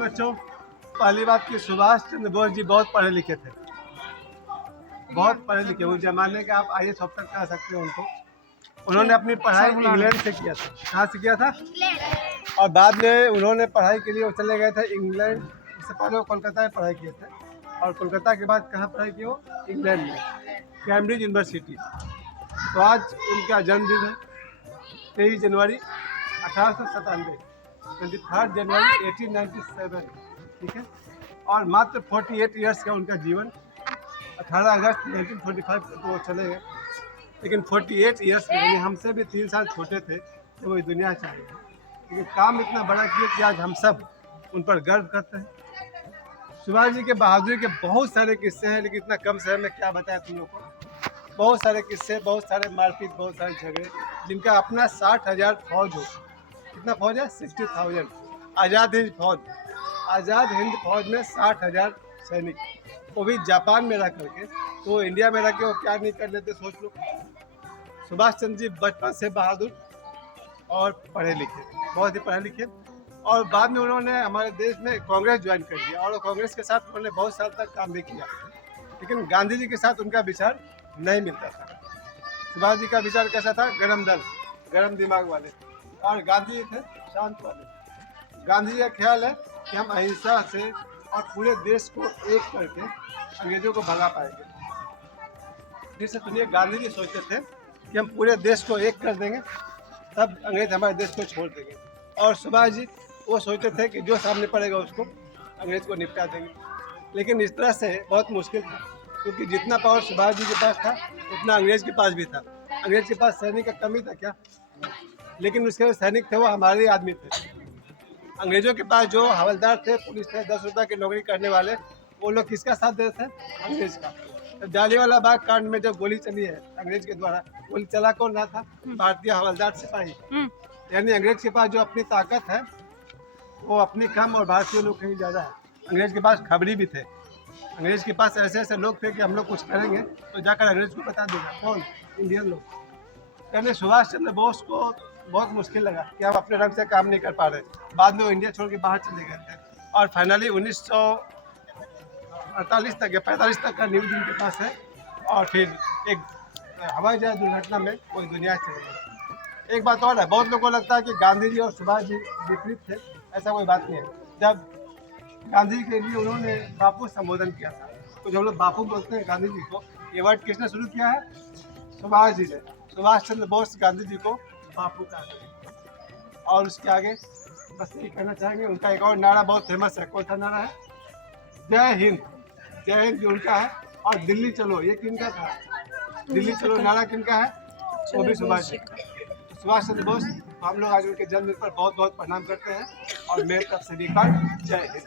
बच्चों, पहली बात कि सुभाष चंद्र बोस जी बहुत पढ़े लिखे थे, बहुत पढ़े लिखे। उस जमाने के आप IAS ऑफिसर कह सकते हो उनको। उन्होंने अपनी पढ़ाई इंग्लैंड से किया था। कहाँ से किया था? और बाद में उन्होंने पढ़ाई के लिए चले गए थे इंग्लैंड। इससे पहले वो कोलकाता में पढ़ाई किए थे और कोलकाता के बाद कहाँ पढ़ाई की हो? इंग्लैंड में, कैम्ब्रिज यूनिवर्सिटी। तो आज उनका जन्मदिन है 23 जनवरी 1897, 23 जनवरी 1897, ठीक है। और मात्र 48 ईयर्स का उनका जीवन। 18 अगस्त 1945 को वो चले गए, लेकिन 48 ईयर्स के लिए हमसे भी 3 साल छोटे थे तो वो दुनिया चाहिए। लेकिन काम इतना बड़ा किए कि आज हम सब उन पर गर्व करते हैं। सुभाष जी के बहादुरी के बहुत सारे किस्से हैं, लेकिन इतना कम समय में क्या बताया तुम लोग को। बहुत सारे किस्से, बहुत सारे मारपीट, बहुत सारे झगड़े, जिनका अपना 60,000 फौज हो। कितना फौज है? 60,000। आज़ाद हिंद फौज, आज़ाद हिंद फौज में 60,000 सैनिक, वो भी जापान में रह करके। तो इंडिया में रह के वो क्या नहीं कर लेते, सोच लो। सुभाष चंद्र जी बचपन से बहादुर और पढ़े लिखे, बहुत ही पढ़े लिखे। और बाद में उन्होंने हमारे देश में कांग्रेस ज्वाइन कर दिया और कांग्रेस के साथ उन्होंने बहुत साल तक काम भी किया, लेकिन गांधी जी के साथ उनका विचार नहीं मिलता था। सुभाष जी का विचार कैसा था? गरम दल, गरम दिमाग वाले, और गांधी जी थे शांत वाले। गांधी जी का ख्याल है कि हम अहिंसा से और पूरे देश को एक करके अंग्रेजों को भगा पाएंगे। फिर से सुनिए, गांधी जी सोचते थे कि हम पूरे देश को एक कर देंगे तब अंग्रेज हमारे देश को छोड़ देंगे। और सुभाष जी वो सोचते थे कि जो सामने पड़ेगा उसको अंग्रेज को निपटा देंगे। लेकिन इस तरह से बहुत मुश्किल था, क्योंकि जितना पावर सुभाष जी के पास था उतना अंग्रेज के पास भी था। अंग्रेज के पास सैनिक का कमी था क्या? लेकिन उसके सैनिक थे वो हमारे आदमी थे। अंग्रेजों के पास जो हवलदार थे, पुलिस थे, 10 रुपये की नौकरी करने वाले, वो लोग किसका साथ देते थे? अंग्रेज का। तो जालियांवाला बाग कांड में जब गोली चली है अंग्रेज के द्वारा, गोली चला कौन रहा था? भारतीय हवलदार सिपाही। यानी अंग्रेज के पास जो अपनी ताकत है वो अपनी कम और भारतीय लोग कहीं ज़्यादा है। अंग्रेज के पास खबरी भी थे। अंग्रेज के पास ऐसे ऐसे लोग थे कि हम लोग कुछ करेंगे तो जाकर अंग्रेज को बता देगा। कौन? इंडियन लोग। यानी सुभाष चंद्र बोस को बहुत मुश्किल लगा कि हम अपने रंग से काम नहीं कर पा रहे। बाद में वो इंडिया छोड़ के बाहर चले गए थे और फाइनली 1948 तक या 45 तक का न्यूज़ उनके पास है और फिर एक हवाई जहाज दुर्घटना में कोई दुनिया से चले गए। एक बात और है, बहुत लोगों को लगता है कि गांधी जी और सुभाष जी विपरीत थे। ऐसा कोई बात नहीं है। जब गांधी जी के लिए उन्होंने बापू संबोधन किया था, तो जब लोग बापू बोलते हैं गांधी जी को, ये वर्ड किसने शुरू किया है? सुभाष जी ने। सुभाष चंद्र बोस गांधी जी को बापू कहा। और उसके आगे बस यही कहना चाहेंगे, उनका एक और नारा बहुत फेमस है। कौन सा नारा है? जय हिंद। जय हिंद भी उनका है। और दिल्ली चलो, ये किनका था? दिल्ली चलो नारा किनका है? वो भी सुभाष जी। सुभाष चंद्र बोस, हम लोग आज उनके जन्मदिन पर बहुत बहुत प्रणाम करते हैं और मेरे तरफ से भी जय हिंद।